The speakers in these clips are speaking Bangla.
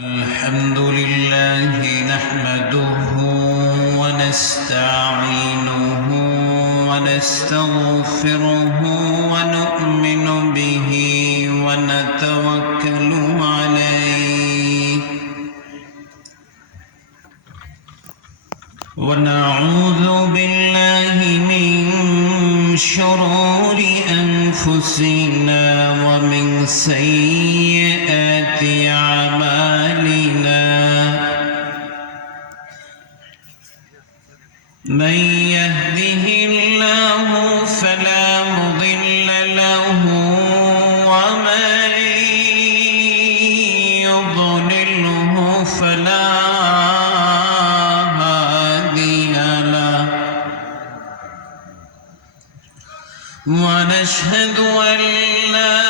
الحمد لله نحمده ونستعينه ونستغفره ونؤمن به ونتوكل عليه ونعوذ بالله من شرور أنفسنا ومن سيئات أعمالنا من يهده الله فلا مضل له ومن يضلله فلا هادي له ونشهد أن لا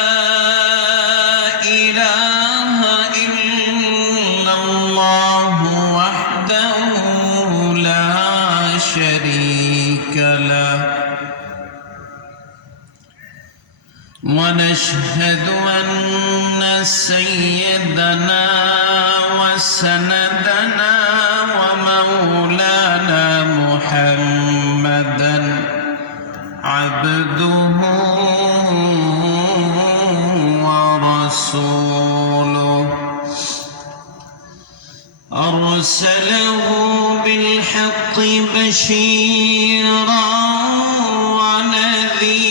إله إلا الله وحده لا شريك له ونشهد أن سيدنا وسندنا ومولانا محمدا عبده ورسوله أرسله بالحق بشيرا ونذيرا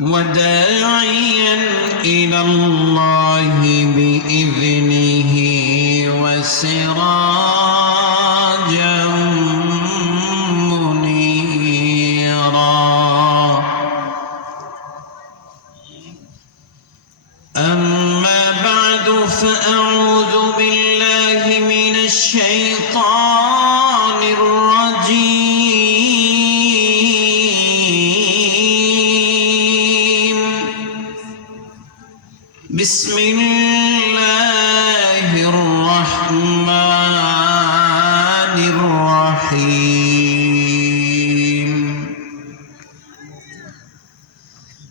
وداعيا إلى الله بإذنه وسراجا منيرا أما بعد فأعوذ بالله من الشيطان الرجيم بسم الله الرحمن الرحيم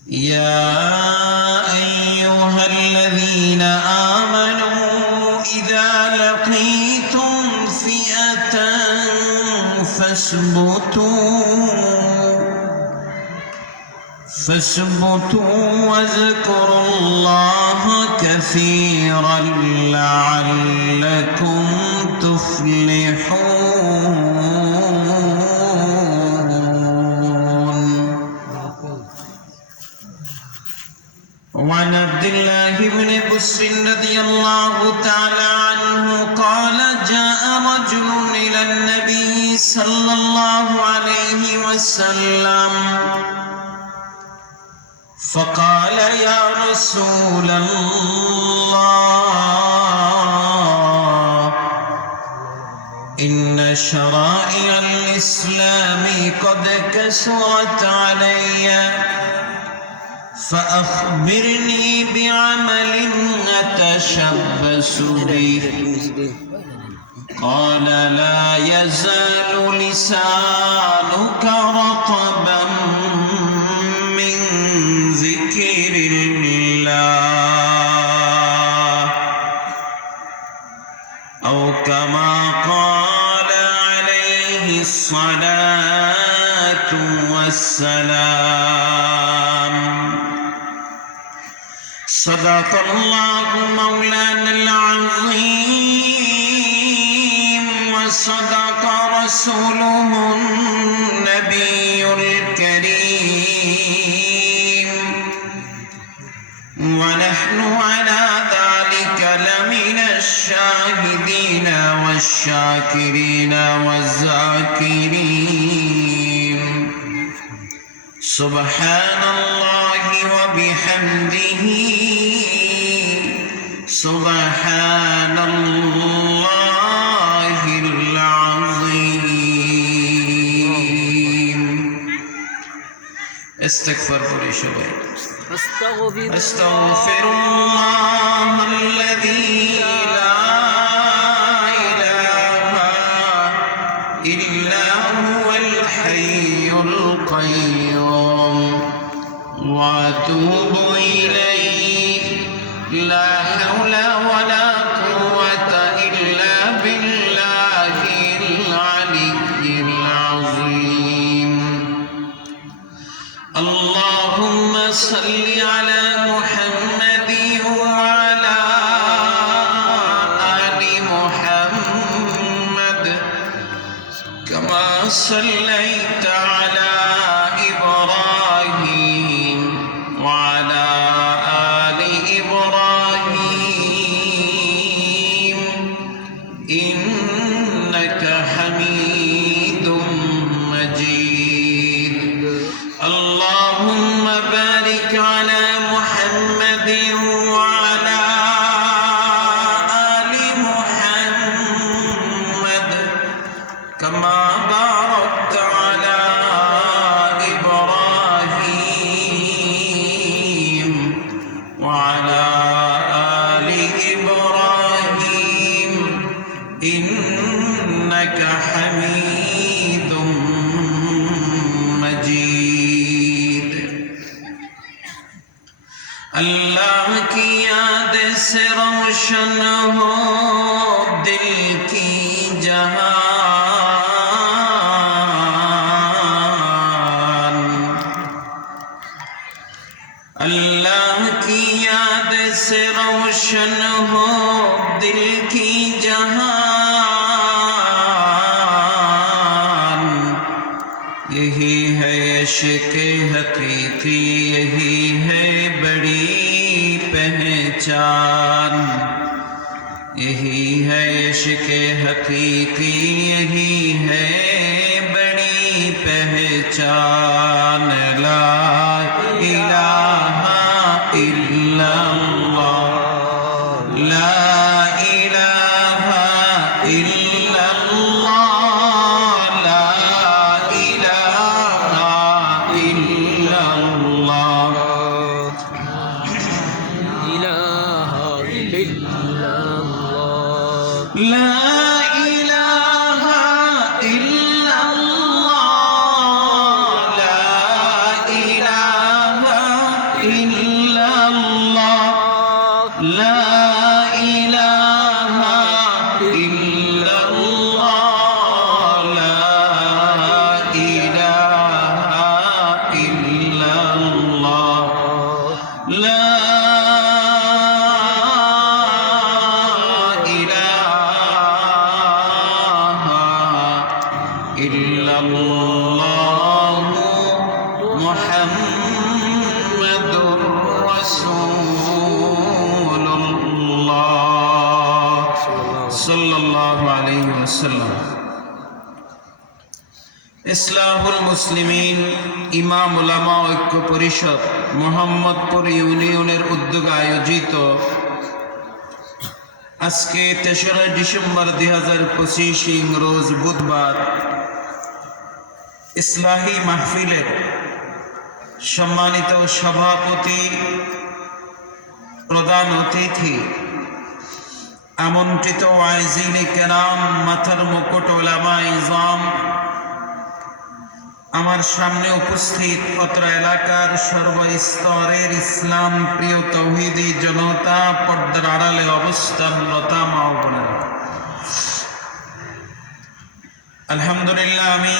يا أيها الذين آمنوا إذا لقيتم فئة فاثبتوا واذكروا الله كثيرا لعلكم تفلحون. وعن عبد الله بن بسر رضي الله تعالى عنه قال جاء رجل إلى النبي صلى الله عليه وسلم فقال يا رسول الله إن شرائع الإسلام قد كثرت علي فأخبرني بعمل أتشبث به. قال لا يزال لسانك رطبا من ذكر الله أو كما قال عليه الصلاة والسلام. صدق الله مولانا العظيم وصدق رسوله النبي الكريم ونحن على ذلك لمن الشاهدين والشاكرين والذاكرين. سبحان الله وبحمده سبحان الله العظيم. استغفر شوي. أستغفر الله الذي لا إله إلا هو الحي القيوم وأتوب إليه لا حول ولا قوة إلا بالله العلي العظيم اللهم صل على محمد وعلى آل محمد كما صليت على إبراهيم وعلى آل إبراهيم إنك حميد مجيد اللهم بارك على محمد وعلى آل محمد كما باركت على إبراهيم وعلى آل إبراهيم إنك حميد مجيد अल्लाह की याद से रोशन हो दिल की जहान अल्लाह की याद से रोशन हो दिल की जहान यही है इश्क़ हकीकी यही है बड़ी पहचान यही है इश्क़ हकीकी यही है बड़ी पहचान ला इलाहा इल्लल्लाह ला इलाहा इल्लल्लाह ला इलाहा इल्लल्लाह لا إله إلا الله لا إله إلا الله لا إله إلا الله لا إله إلا الله لا إلا الله محمد رسول الله صلى الله عليه وسلم ইসলাহুল মুসলিমিন ইমাম উলামা ঐক্য পরিষদ মোহাম্মদপুর ইউনিয়নের উদ্যোগে আয়োজিত আজকে ৩রা ডিসেম্বর ২০২৫ ইংরোজ বুধবার ইসলাহি মাহফিলের সম্মানিত সভাপতি প্রধান অতিথি আমন্ত্রিত ওয়াইজিনে কেরাম মাথার মুকুট উলামায়ে ইজম আমার সামনে উপস্থিত অত্র এলাকার সর্বস্তরের ইসলাম প্রিয় তৌহিদি জনতা পর্দার আড়ালে অবস্থানরত মা ও বোনেরা আলহামদুলিল্লাহ আমি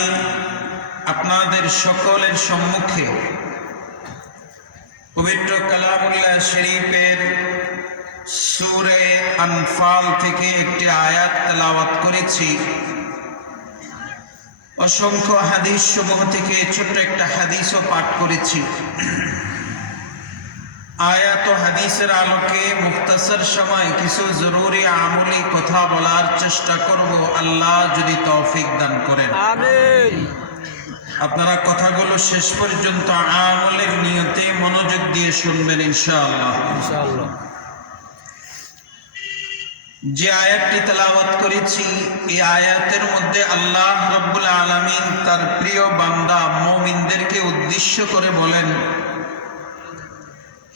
আপনাদের সকলের সম্মুখে পবিত্র কালামুল্লাহ শরীফের সূরা আনফাল থেকে একটি আয়াত তেলাওয়াত করেছি অসংখ্য হাদিস সমূহ থেকে ছোট্ট একটা হাদিসও পাঠ করেছি আয়াত ও হাদিসের আলোকে মুখতাসার সময় কিছু জরুরি আমলি কথা বলার চেষ্টা করব আল্লাহ যদি তৌফিক দান করেন আমিন আপনারা কথাগুলো শেষ পর্যন্ত আমলের নিয়তে মনোযোগ দিয়ে শুনবেন ইনশাআল্লাহ ইনশাআল্লাহ যে আয়াতটি তেলাওয়াত করেছি এই আয়াতের মধ্যে আল্লাহ রাব্বুল আলামিন তার প্রিয় বান্দা মুমিনদেরকে উদ্দেশ্য করে বলেন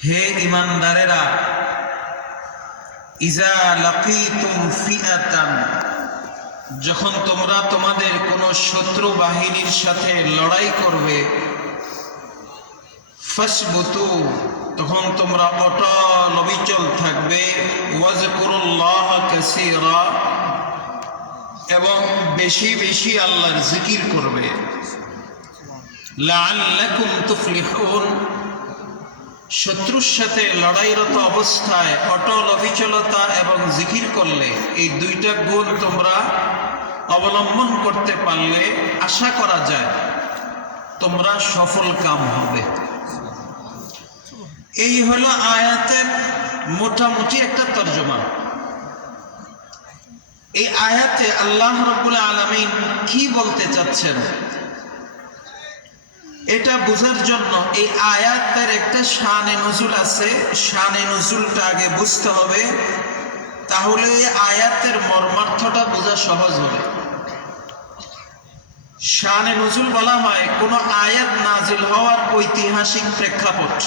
হে ঈমানদারেরা ইজা লাকিতুম ফিআতান যখন তোমরা তোমাদের কোনো শত্রু বাহিনীর সাথে লড়াই করবে ফাসবুতু, তখন তোমরা অটল অবিচল থাকবে, ওয়াজকুরুল্লাহ কাসীরা, এবং বেশি বেশি আল্লাহর জিকির করবে, লাআল্লাকুম তুফলিহুন, শত্রুর সাথে লড়াইরত অবস্থায় অটল অবিচলতা এবং জিকির করলে এই দুইটা গুণ তোমরা অবলম্বন করতে পারলে আশা করা যায় তোমরা সফল কাম হবে। এই হলো আয়াতের মোটামুটি একটা তর্জমা। এই আয়াতে আল্লাহ রাব্বুল আলামিন কি বলতে চাচ্ছেন এটা বোঝার জন্য এই আয়াতের একটা শানে নুজুল আছে, শানে নুজুলটা আগে বুঝতে হবে, তাহলে এই আয়াতের মর্মার্থটা বোঝা সহজ হবে। শানে নুজুল বলা হয় কোন আয়াত নাজিল হওয়ার ঐতিহাসিক প্রেক্ষাপট।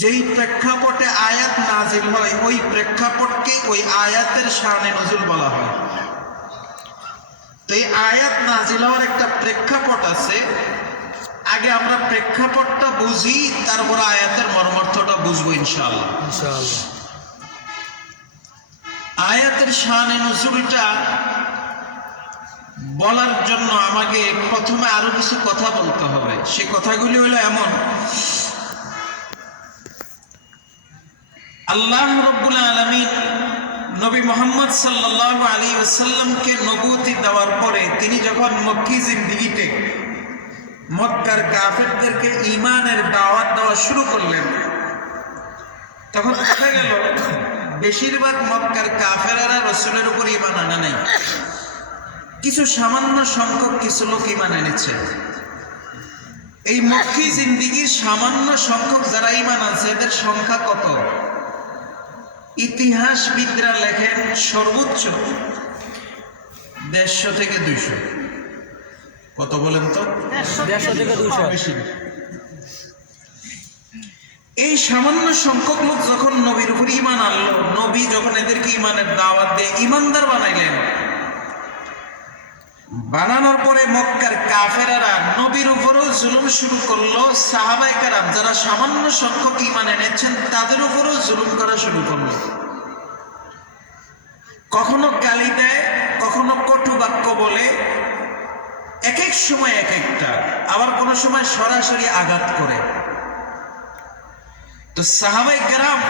যেই প্রেক্ষাপটে আয়াত নাজিল হয় ওই প্রেক্ষাপটকে ওই আয়াতের শানে নুজুল বলা হয়। তো এই আয়াত নাজিল হওয়ার একটা প্রেক্ষাপট আছে, আগে আমরা প্রেক্ষাপটটা বুঝি, তারপর আয়াতের মর্মার্থটা বুঝবো ইনশাআল্লাহ। আয়াতের শানে নুজুলটা বলার জন্য আমাকে প্রথমে আরো কিছু কথা বলতে হবে। সে কথাগুলি হলো এমন, আল্লাহ রাব্বুল আলামিন নবী মুহাম্মদ সাল্লাল্লাহু আলাইহি ওয়াসাল্লামকে নবুয়তি দেওয়ার পরে তিনি যখন মক্কি জিন্দেগিতে মক্কার কাফেরদেরকে ঈমানের দাওয়াত দেওয়া শুরু করলেন, তখন দেখা গেল বেশিরভাগ মক্কার কাফেররা রাসূলের উপর ঈমান আনে নাই। কিছু সামান্য সংখ্যক কিছু লোক ঈমান এনেছে। এই মক্কি জিন্দেগির সামান্য সংখ্যক যারা ঈমান আনছে এদের সংখ্যা কত? ইতিহাসবিদরা লেখেন সর্বোচ্চ 150 থেকে 200। কত বলেন তো? 150 থেকে 200 বেশি। এই সামান্য সংখ্যক লোক যখন নবীর উপর ঈমান আনলো, নবী যখন এদেরকে ঈমানের দাওয়াত দিয়ে ঈমানদার বানাইলেন, বানানোর পরে মক্কার কাফেররা নবীর উপরও জুলুম শুরু করলো। সাহাবায়ে কেরাম যারা সামান্য সংখ্যক ঈমান এনেছেন তাদের উপরও জুলুম করা শুরু করলো। কখনো গালি দেয়, কখনো কটু বাক্য বলে, এক এক সময় এক একটা, আবার কোন সময় সরাসরি আঘাত করে। তো সাহাবায়ে কেরাম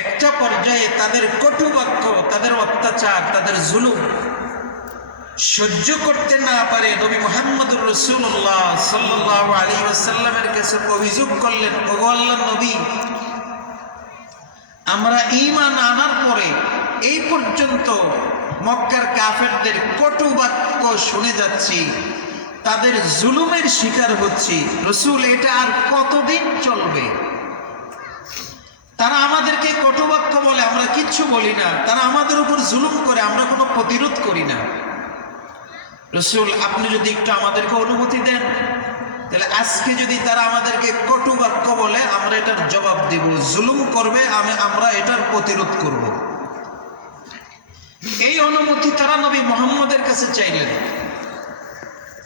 একটা পর্যায়ে তাদের কটু বাক্য, তাদের অত্যাচার, তাদের জুলুম সহ্য করতে না পারে নবী মুহাম্মদুর রাসূলুল্লাহ সাল্লাল্লাহু আলাইহি ওয়াসাল্লামের কাছে অভিযোগ করলেন, ওগো আল্লাহর নবী, আমরা ঈমান আনার পরে এই পর্যন্ত মক্কার কাফেরদের কটু বাক্য শুনে যাচ্ছি, তাদের জুলুমের শিকার হচ্ছি, রাসূল এটা আর কতদিন চলবে? তারা আমাদেরকে কটু বাক্য বলে, আমরা কিচ্ছু বলি না, তারা আমাদের উপর জুলুম করে, আমরা কোনো প্রতিরোধ করি না। রাসূল আপনি যদি একটু আমাদেরকে অনুমতি দেন, তাহলে আজকে যদি তারা আমাদেরকে কটু বাক্য বলে আমরা এটার জবাব দিব, জুলুম করবে আমরা এটার প্রতিরোধ করব। এই অনুমতি তারা নবী মুহাম্মদের কাছে চাইলেন।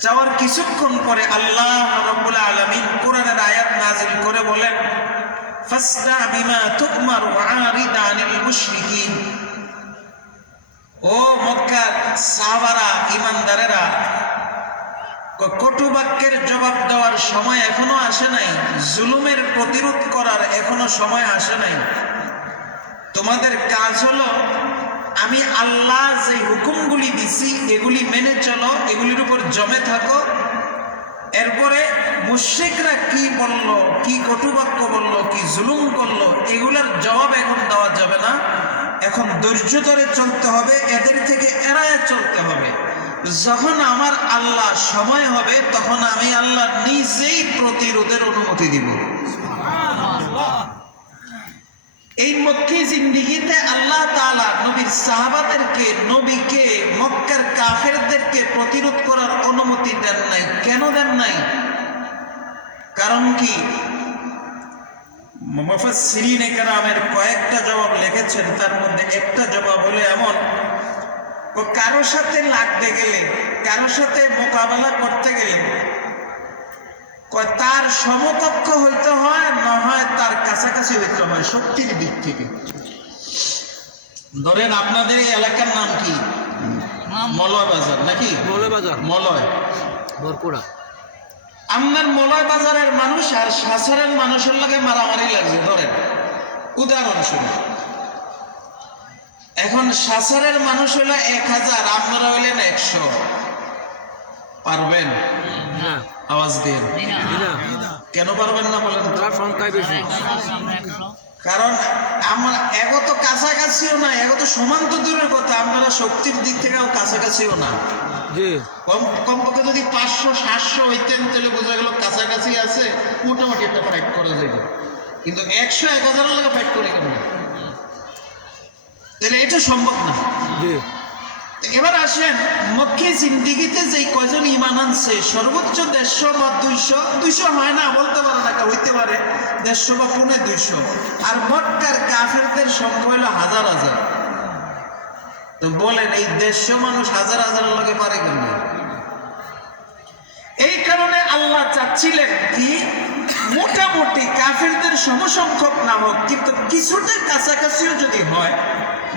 চাওয়ার কিছুক্ষণ পরে আল্লাহ রাব্বুল আলামিন কোরআনের আয়াত নাযিল করে বলেন, ফাসদা বিমা তুকমার ওয়া আরিদ আনিল মুশরিকিন। ও মক্কার সাহাবারা, ঈমানদারেরা, কটু বাক্যের জবাব দেওয়ার সময় এখনো আসে নাই, জুলুমের প্রতিরোধ করার এখনো সময় আসে নাই। তোমাদের কাজ হলো আমি আল্লাহ যে হুকুমগুলি দিছি এগুলি মেনে চলো, এগুলির উপর জমে থাকো। এরপরে মুশরিকরা কি বলল, কি কটু বাক্য বলল, কি জুলুম করলো, এগুলোর জবাব এখন দেওয়া যাবে না। এখন ধৈর্য ধরে চলতে হবে, এদের থেকে এড়ায় চলতে হবে। যখন আমার আল্লাহ সময় হবে তখন আমি আল্লাহ নিজেই প্রতিরোধের অনুমতি দিব। এই মক্কি জিন্দেগিতে আল্লাহ তাআলা নবীর সাহাবাদেরকে, নবীকে মক্কার কাফেরদেরকে প্রতিরোধ করার অনুমতি দেন নাই। কেন দেন নাই? কারণ কি? মুফাসসিরিনে কেরামের কয়েকটা জবাব লিখেছেন, তার মধ্যে একটা জবাব হলো এমন, কারো সাথে লাগতে গেলে, কারো সাথে মোকাবেলা করতে গেলে কয় তার সমকক্ষ হইতে হয়, না হয় তার কাছাকাছি হইতে হয় শক্তির দিক থেকে। ধরেন আপনাদের এই এলাকার নাম কি? মলয় বাজার নাকি? মলয় বাজার, মলয় বরপুরা। আপনার মলয় বাজারের মানুষ আর শাসারের মানুষের লগে মারামারি লাগছে, ধরেন উদাহরণস্বরূপ। এখন শাসারের মানুষ হইলো 1000, আপনারা হইলেন 100, পারবেন? আওয়াজ দিয়ে কেন পারবেন না বলেন? তার সংখ্যায় বেশি। কারণ আমার এগো তো কাছাকাছিও না, এগো তো সমান তো দূরের কথা, আপনারা শক্তির দিক থেকেও কাছাকাছিও না। কমপক্ষে যদি 500-700 হইতেন তাহলে বোঝা গেল কাছাকাছি আছে, মোটামুটি একটা ফাইট করা যাইব। কিন্তু 100-1000 লোক ফাইট করে কেন? তাহলে এটা সম্ভব না। এবার আসেন, মক্কি জিন্দিগিতে যেই কয়জন ঈমান আনছে, সর্বোচ্চ 150 বা 200 হয় না, বলতে পারে না, হইতে পারে 150 বা 250। আর মক্কার কাফেরদের সংখ্যা হইল হাজার হাজার। তো বলেন এই 150 মানুষ হাজার হাজার লোকে পারে কেন? এই কারণে আল্লাহ চাচ্ছিলেন কি, মোটামুটি কাফেরদের সমসংখ্যক না হোক, কিন্তু কিছুটা কাছাকাছিও যদি হয়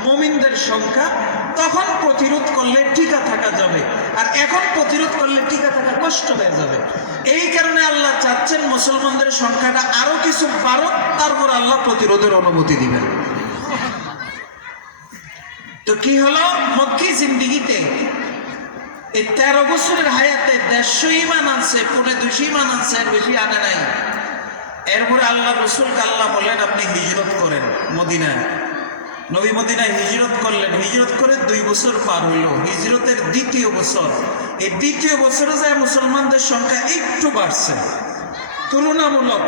মুমিনদের সংখ্যা, তখন প্রতিরোধ করলে টিকা থাকা যাবে। আর এখন প্রতিরোধ করলে টিকা থাকা কষ্ট হয়ে যাবে। এই কারণে আল্লাহ চাচ্ছেন মুসলমানদের সংখ্যাটা আরো কিছু বাড়ুক, তারপর আল্লাহ প্রতিরোধের অনুমতি দিবেন। তো কি হলো, মক্কি জিন্দিগিতে এই 13 বছরের হায়াতে 150 ঈমান আনছে, 250 ঈমান আনছে, এর বেশি আনে নাই। এরপরে আল্লাহ রসুলকে আল্লাহ বললেন আপনি হিজরত করেন মদিনায়। নবী মদিনায় হিজরত করলেন। হিজরত করে 2 বছর পার হইল। হিজরতের 2য় বছর, এই 2য় বছরে যায় মুসলমানদের সংখ্যা একটু বাড়ছে তুলনামূলক।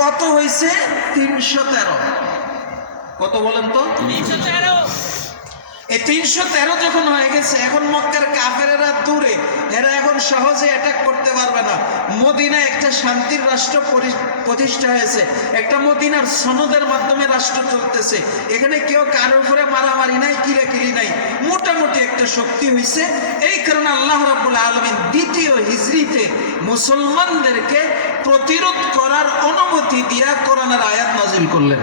কত হয়েছে? 313। কত বলেন তো? 313। এই 313 যখন হয়ে গেছে, এখন মক্কার কাফেরেরা দূরে, এরা এখন সহজে অ্যাটাক করতে পারবে না। মদিনায় একটা শান্তির রাষ্ট্র প্রতিষ্ঠা হয়েছে, একটা মদিনার সনদের মাধ্যমে রাষ্ট্র চলতেছে। এখানে কেউ কারোর উপরে মারামারি নাই, কিরাকিরি নাই, মোটামুটি একটা শক্তি হয়েছে। এই কারণে আল্লাহ রাব্বুল আলামিন 2য় হিজরিতে মুসলমানদেরকে প্রতিরোধ করার অনুমতি দিয়া কোরআনের আয়াত নাযিল করলেন।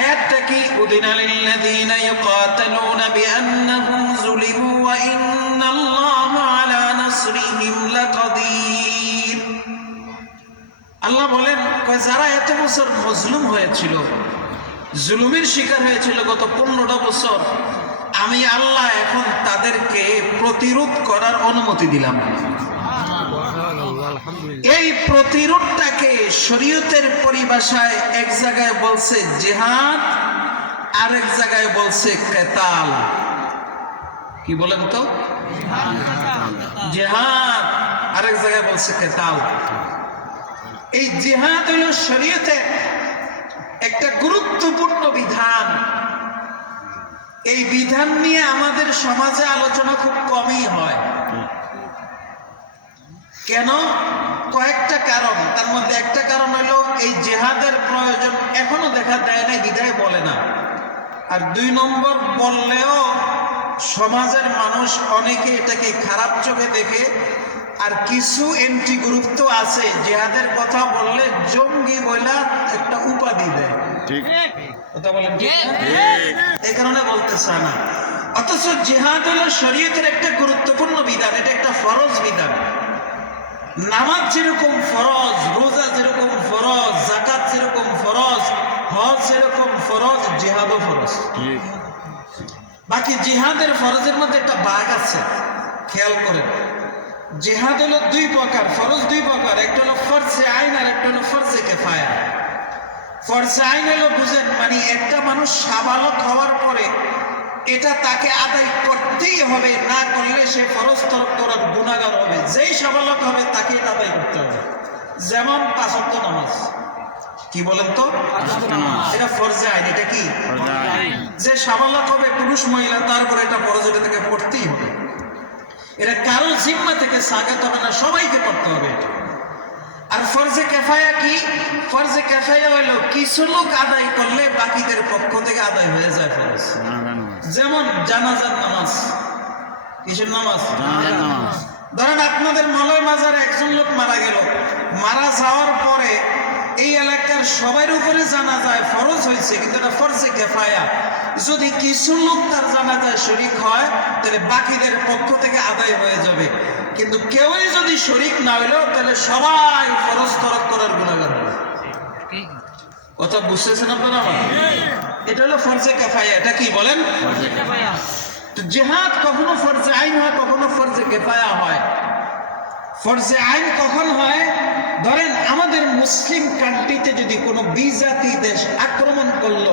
আয়াতটা কি? উদিনা লিল্লাযীনা ইউকাতালুনা বিআন্নাহুম যুলিমু ওয়া ইন্নাল্লাহা আলা নাসরিহিম লাকাদির। আল্লাহ বলেন, যারা এত বছর মজলুম হয়েছিল, জুলুমের শিকার হয়েছিল গত 15টা বছর, আমি আল্লাহ এখন তাদেরকে প্রতিরোধ করার অনুমতি দিলাম। এই প্রতিরোধটাকে শরীয়তের পরিভাষায় এক জায়গায় বলছে জিহাদ, আরেক জায়গায় বলছে কিতাল। কি বলেন তো? জিহাদ, আরেক জায়গায় বলছে কিতাল। এই জিহাদ হলো শরীয়তের একটা গুরুত্বপূর্ণ বিধান। এই বিধান নিয়ে আমাদের সমাজে আলোচনা খুব কমই হয়। কেন? কয়েকটা কারণ। তার মধ্যে একটা কারণ হলো এই জিহাদের প্রয়োজন এখনো দেখা দেয় না, বিধায় বলে না। আর 2 নম্বর, বললেও সমাজের মানুষ অনেকে এটাকে খারাপ চোখে দেখে। আর কিছু এন্টি গ্রুপ তো আছে, জিহাদের কথা বললে জঙ্গি বইলা একটা উপাধি দেয়। ঠিক কথা বলেন, এই কারণে বলতে চায় না। অথচ জিহাদ হলো শরীয়তের একটা গুরুত্বপূর্ণ বিধান, এটা একটা ফরজ বিধান। নামাজ যেরকম ফরজ, রোজা যেরকম ফরজ, যাকাত যেরকম ফরজ, হজ যেরকম ফরজ, জিহাদও ফরজ। বাকি জিহাদের ফরজের মধ্যে একটা ভাগ আছে, খেয়াল করেন। জিহাদ হলো 2 প্রকার, ফরজ 2 প্রকার। একটা হলো ফরজে আইন আর একটা হলো ফরজে কিফায়া। ফরজে আইন হলো, বুঝেন, মানে একটা মানুষ সাবালক হওয়ার পরে এটা তাকে আদায় করতেই হবে, না করলে সে ফরজ তরক করার গুনাহগার হবে। যেই সাবালক হবে তাকে এটা আদায় করতে হবে। যেমন 5 ওয়াক্ত নামাজ। কি বলেন তো? এটা ফরজে আইন। এটা কি? যে সাবালক হবে, পুরুষ মহিলা, তারপরে এটা ফরজ, এটা থেকে পড়তেই হবে। এটা কারো জিম্মা থেকে সাগাত হবে না, সবাইকে করতে হবে। আর ফরজে কিফায়া কি? ফরজে কিফায়া হলো কিছু লোক আদায় করলে বাকিদের পক্ষ থেকে আদায় হয়ে যায় ফরজ। যেমন জানাজার নামাজ। কিসের নামাজ? ধরেন আপনাদের মলয় মাজারে একজন লোক মারা গেল, মারা যাওয়ার পরে এই এলাকার সবার উপরে জানাজায় ফরজ হয়েছে, কিন্তু এটা ফরজে কিফায়া। যদি কিছু লোক তার জানাজায় শরীক হয় তাহলে বাকিদের পক্ষ থেকে আদায় হয়ে যাবে, কিন্তু কেউই যদি শরীক না হইলো তাহলে সবাই ফরজ তরক করার গুনাহগার হবে। কথা বুঝতেছেন আপনারা? এটা হলো ফরজে কিফায়া। এটা কি বলেন? তো জিহাদ কখনো ফরজে আইন হয়, কখনো ফরজে কিফায়া হয়। ফরজে আইন কখন হয়? ধরেন আমাদের মুসলিম কান্ট্রিতে যদি কোনো বিজাতি দেশ আক্রমণ করলো,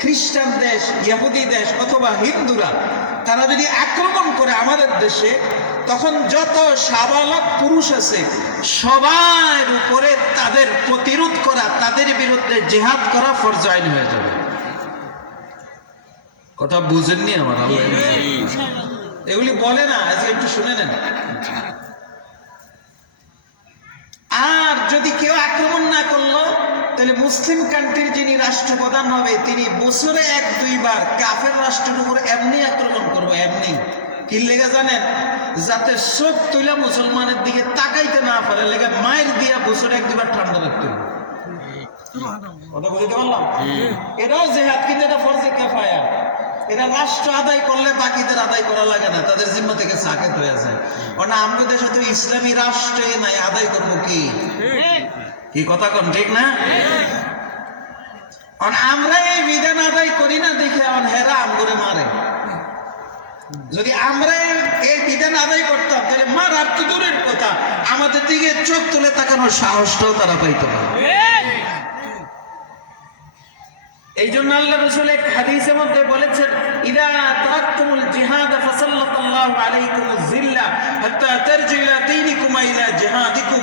খ্রিস্টান দেশ, ইহুদি দেশ অথবা হিন্দুরা, তারা যদি আক্রমণ করে আমাদের দেশে, তখন যত সাবালক পুরুষ আছে সবার উপরে তাদের প্রতিরোধ করা, তাদের বিরুদ্ধে জিহাদ করা ফরজে আইন হয়ে যাবে। কথা বুঝেননি আমার? এগুলি বলে না, আজকে একটু শুনে নেন। আর যদি কেউ আক্রমণ না করলো, তাহলে মুসলিম কান্ট্রির যিনি রাষ্ট্রপ্রধান হবে তিনি বছরে 1-2 বার কাফের রাষ্ট্রের উপর এমনি আক্রমণ করবে। এমনি কি লেগে জানেন? যাতে চোখ তুলে মুসলমানের দিকে তাকাইতে না পারে, লেগে মায়ের দিয়া বছরে 1-2 বার ঠান্ডা রাখতে হবে। কথা বুঝতে পারলাম? এটাও জিহাদ, কিন্তু এটা ফরজে কিফায়া। এটা রাষ্ট্র আদায় করলে বাকিদের আদায় করা লাগে না, তাদের জিম্মা থেকে সাকেত হয়ে যায়। কারণ আমাদের দেশে তো ইসলামী রাষ্ট্রে নাই, আদায় করবো কি? কি কথা কোন ঠিক না? আমরা এই বিধান আদায় করি না দেখে হেরা আমগরে মারে। যদি আমরা এই বিধান আদায় করতাম তাহলে মারার তো দূরের কথা, আমাদের দিকে চোখ তুলে তাকানোর সাহসটাও তারা পাইতো না। এই জন্য আল্লাহ রাসূল এক হাদিসের মধ্যে বলেছেন, ইদা তারাকতুমুল জিহাদ ফাসাল্লাল্লাহু আলাইকুমুজ জিল্লা হাত্তা তারজিউ ইলা দীনিকুম ইলা জিহাদিকুম।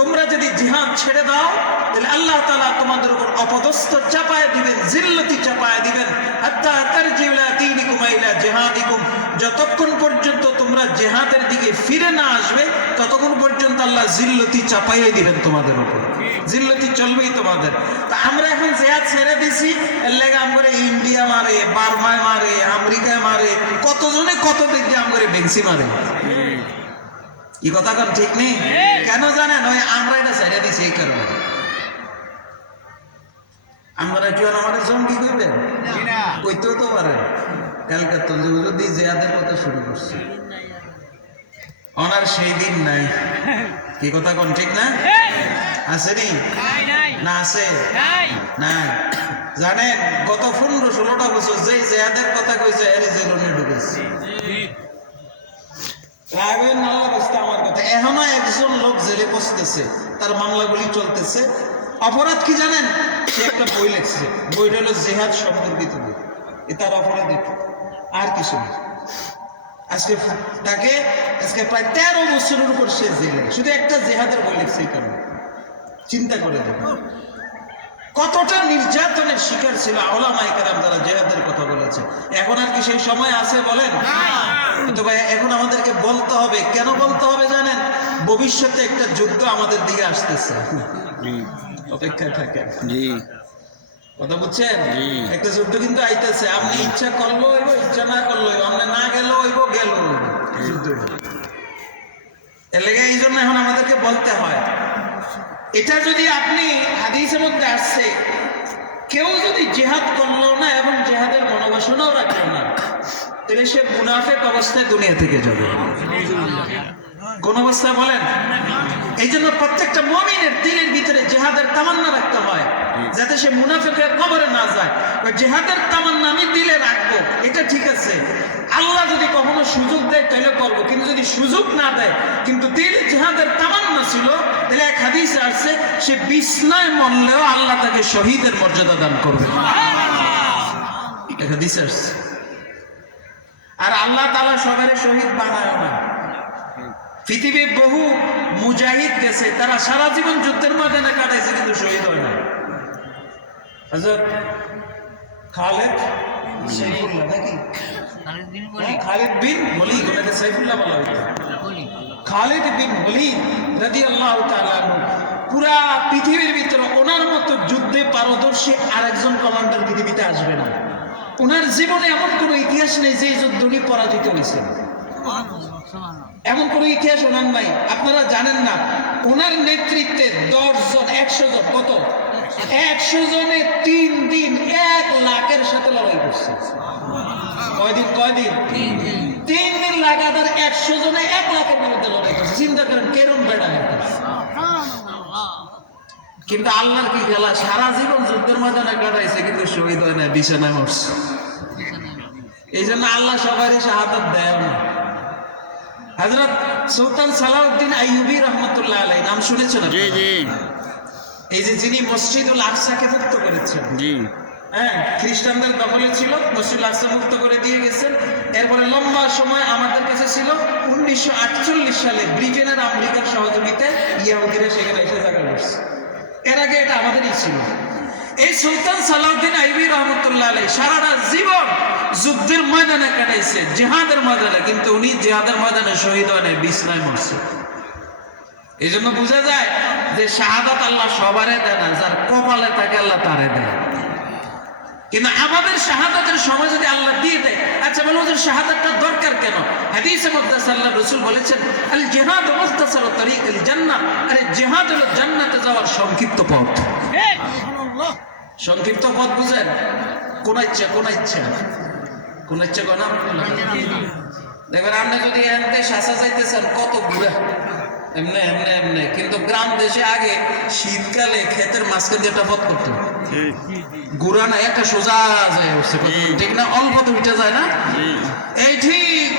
তোমরা যদি জিহাদ ছেড়ে দাও তাহলে আল্লাহ তাআলা তোমাদের উপর অপদস্থ চাপায় দিবেন, জিল্লতি চাপায় দিবেন। হাত্তা তারজিউ ইলা দীনিকুম ইলা জিহাদিকুম, যতক্ষণ পর্যন্ত তোমরা জিহাদের দিকে ফিরে না আসবে ততক্ষণ পর্যন্ত আল্লাহ জিল্লতি চাপাইয়ে দিবেন তোমাদের উপর। জিল্লতি চলবেই তোমাদের। তা আমরা এখন জিহাদ ছেড়ে দিছি, এর লেগে আমরা ইন্ডিয়া মারে, বার্মায় মারে, আমেরিকায় মারে, কতজনে কত দিক দিয়ে আমরা বেঞ্চি মারে। কি কথা কার ঠিক নেই? কেন জানেন? ওই আমরা এটা ছেড়ে দিছি এই কারণে। আমরা কি আর আমাদের জঙ্গি করবেন? কইতেও তো পারে কালকে তো যদি জিহাদের কথা শুরু করছে, ওনার সেই দিন নাই। কি কথা কোন ঠিক না? আসেনি না? আছে না? জানেন গত 15-16টা বছর যে জিহাদের কথা কইছে এর জেলনে ঢুকেছে। রাগের না অবস্থা আমার কথা। এখনো একজন লোক জেলে বসতেছে, তার মামলাগুলি চলতেছে। অপরাধ কি জানেন? সে একটা বই লিখছে, বইটা হলো জিহাদ সম্পর্কিত বই। তার অপরাধ আর কিছু না। আজকে তাকে প্রায় 13 বছরের উপর সে জেলে, শুধু একটা জিহাদের বই লিখছে। এই কারণে চিন্তা করে দেখুন কতটা নির্যাতনের শিকার ছিল উলামায়ে কেরাম যারা জিহাদের কথা বলেছে। এখন আর কি সেই সময় আছে বলেন? কিন্তু ভাই এখন আমাদেরকে বলতে হবে। কেন বলতে হবে জানেন? ভবিষ্যতে একটা যুদ্ধ আমাদের দিকে আসতেছে, অপেক্ষায় থাকেন। কথা বুঝছেন? একটা যুদ্ধ কিন্তু আইতেছে। আপনি ইচ্ছা করলো হইব, ইচ্ছা না করলো হইব, আপনি না গেলেও হইব, গেল যুদ্ধ। এর লেগে এই জন্য এখন আমাদেরকে বলতে হয়। এটা যদি আপনি হাদিসের মধ্যে আসছে, কেউ যদি জিহাদ করলো না এবং জিহাদের মনোবাসনাও রাখলো না, তাহলে সে মুনাফিক অবস্থায় দুনিয়া থেকে যাবে। কোন অবস্থায় বলেন? এই জন্য প্রত্যেকটা মুমিনের দিলের ভিতরে জিহাদের তামান্না রাখতে হয়, যাতে সে মুনাফিকের কবরে না যায়। জিহাদের তামান্না আমি দিলে রাখবো, এটা ঠিক আছে। আল্লাহ যদি কখনো সুযোগ দেয় তাহলে করবো, কিন্তু যদি সুযোগ না দেয় কিন্তু দিল জিহাদের তামান্না ছিল, তাহলে এক হাদিসে আসছে সে বিছনায় মরলেও আল্লাহ তাকে শহীদের মর্যাদা দান করবে। এক হাদিসে আসছে। আর আল্লাহ তাআলা সবারে শহীদ বানায় না। পৃথিবীর বহু মুজাহিদ গেছে, তারা সারা জীবন যুদ্ধের ময়দানে কাটাইছে, কিন্তু শহীদ হয় না। হযরত খালিদ সাইফুল্লাহ নাকি? খালিদ বিন ওলীদ, ওনাকে সাইফুল্লাহ বলা হতো। খালিদ বিন ওলীদ রাদিয়াল্লাহু তাআলা পুরা পৃথিবীর ভিতরে ওনার মতো যুদ্ধে পারদর্শী আরেকজন কমান্ডার পৃথিবীতে আসবে না। ওনার জীবনে এমন কোনো ইতিহাস নেই যে যুদ্ধটি পরাজিত হয়েছে। এমন কোনো ইতিহাস ওনার নাই। আপনারা জানেন না ওনার নেতৃত্বে 10 জন 100 জন কত 100 জনে 3 দিন 1 লাখের সাথে লড়াই করছে। কয়দিন 3 দিন লাগাতার 100 জনে 1 লাখের বিরুদ্ধে লড়াই করছে। চিন্তা করেন কেরম বেড়া। কিন্তু আল্লাহর কি খেলা, সারা জীবন যুদ্ধের ময়দানে কাটাইছে কিন্তু শহীদ হয় না, বিছানায় মরছে। এই জন্য আল্লাহ সবারই শাহাদাত দেয় না। হযরত সুলতান সালাউদ্দিন আইয়ুবী রহমতুল্লাহ আলাইহি নাম শুনেছেন? জি জি। এই যে যিনি মসজিদুল আকসাকে মুক্ত করেছেন, জি। হ্যাঁ, খ্রিস্টানদের দখলে ছিল, মসজিদুল আকসা মুক্ত করে দিয়ে গেছেন। এরপরে লম্বা সময় আমাদের কাছে ছিল। 1948 সালে ব্রিটেনের আমেরিকার সহযোগিতায় ইহুদিরা সেখানে এসে জায়গা করছে। এর আগে এটা আমাদেরই ছিল। এই সুলতান সালাউদ্দিন আইয়ুবী রহমতুল্লাহ আলাইহি সারাটা জীবন যুদ্ধের ময়দানে কাটাইছে, জিহাদের ময়দানে, কিন্তু উনি জিহাদের ময়দানে শহীদ হয় নাই, বিছনায় মরছে। এই জন্য বোঝা যায় যে শাহাদাত আল্লাহ সবারে দেয় না, যার কপালে থাকে আল্লাহ তারে দেয়। কিন্তু আমাদের শাহাদাতের সময় যদি আল্লাহ দিয়ে দেয়, আচ্ছা বলো যে শাহাদাতটা দরকার কেন? হাদিসে মুকদ্দাস আল্লাহ রাসূল বলেছেন, আল জিহাদ মুখতাসারু তারিকুল জান্নাহ, আরে জিহাদ হলো জান্নাতে যাওয়ার সংক্ষিপ্ত পথ। সংক্ষিপ্ত পথ বুঝেন? কোন ইচ্ছা কোন দেখবেন আপনি যদি এনতে শাসা যাইতেছেন কত ঘুরে এমনে এমনে এমনে, কিন্তু গ্রাম দেশে আগে শীতকালে ক্ষেতের মাঝখান দিয়ে একটা পথ করতো, ঘুরা না, একটা সোজা যায়, ঠিক না? অল্প তো উঠে যায় না? এই ঠিক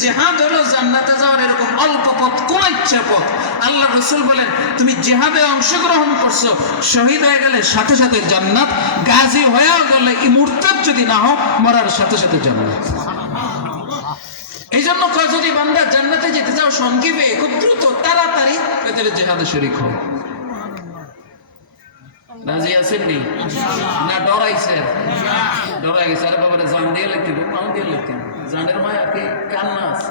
জিহাদ হলো জান্নাতে যাওয়ার এরকম অল্প পথ, কোন ইচ্ছা পথ। আল্লাহ রাসূল বলেন, তুমি জিহাদে অংশগ্রহণ করছো, শহীদ হয়ে গেলে সাথে সাথে জান্নাত, গাজী হয়ে গেলে মুরতাদ যদি না হও, মরার সাথে সাথে জান্নাত। এই জন্য যদি বান্দা জান্নাতে যেতে চাও সংক্ষেপে, খুব দ্রুত তাড়াতাড়ি ভেতরে জিহাদে শরীক হও। রাজি আছেন নি? না ডরাইছেন? ডরাই গেছে। আরে বাবারে জান দিয়ে লিখতে হবে, পাও দিয়ে লিখতে হবে, জানের মায়া কি কান্না আছে?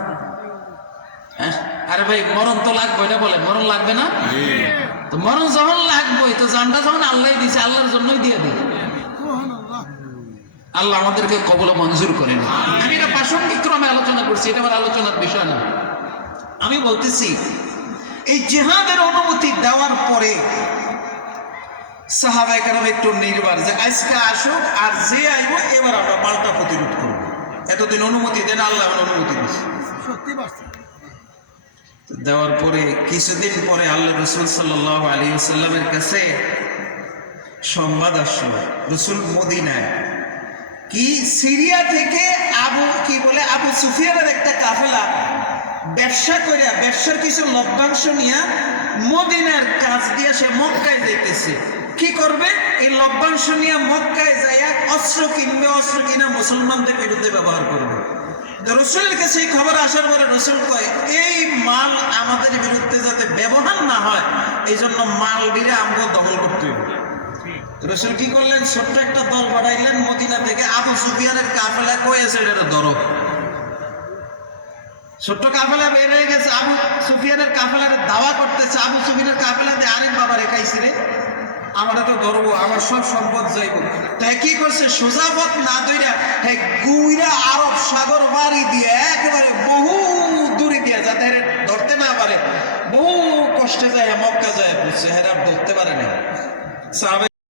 আরে ভাই মরণ তো লাগবে না, বলে মরণ লাগবে না? তো মরণ যখন লাগবে, তো জানটা যখন আল্লাহ দিছে, আল্লাহর জন্যই দিয়ে দিই। আল্লাহ আমাদেরকে কবুল মঞ্জুর করেন। আমি এটা প্রাসঙ্গিক ক্রমে আলোচনা করছি, এটা আমার আলোচনার বিষয় না। আমি বলতেছি এই জিহাদের অনুমতি দেওয়ার পরে সাহাবায়ে কেরাম একটু নির্বার যে আজকে আসুক, আর যে আইব এবার আমরা পাল্টা প্রতিরোধ করব। এতদিন অনুমতি দেন, আল্লাহ অনুমতি দিয়েছে। দেওয়ার পরে কিছুদিন পরে আল্লাহ রাসূল সাল্লাল্লাহু আলাইহি ওয়াসাল্লামের কাছে সংবাদ আসলো, রাসূল মদিনায় কি সিরিয়া থেকে আবু সুফিয়ানের একটা কাফেলা ব্যবসা করে, ব্যবসার কিছু লভ্যাংশ নিয়ে মদিনার কাছ দিয়ে সে মক্কায় যাইতেছে। কি করবে? এই লভ্যাংশ নিয়ে মক্কায় যাইয়া অস্ত্র কিনবে, অস্ত্র কিনা মুসলমানদের বিরুদ্ধে ব্যবহার করবে। তো রাসূলের কাছে এই খবর আসার পরে রাসূল কয়, এই মাল আমাদের বিরুদ্ধে যাতে ব্যবহার না হয়, এই জন্য মাল বিরে আমাকে দখল করতে হবে। রাসূল কি করলেন? ছোট্ট একটা দল পাঠাইলেন মদিনা থেকে, আবু সুফিয়ানের কাফেলা কয়েছে এটা ধরো। ছোট্ট কাফেলা বের হয়ে গেছে, আবু সুফিয়ানের কাফেলার দাওয়া করতেছে। আবু সুফিয়ানের কাফেলাতে আরেক বাবা রেখাইছে রে, আমরা তো ধরবো, আমার সব সম্পদ যাইব। তাই কি করছে? সোজা পথ না দইরা গুইরা আরব সাগর বাড়ি দিয়ে একেবারে বহু দূরে দিয়ে, যাতে ধরতে না পারে, বহু কষ্টে যায় মক্কা যায়, বুঝছে হেরা ধরতে পারে না।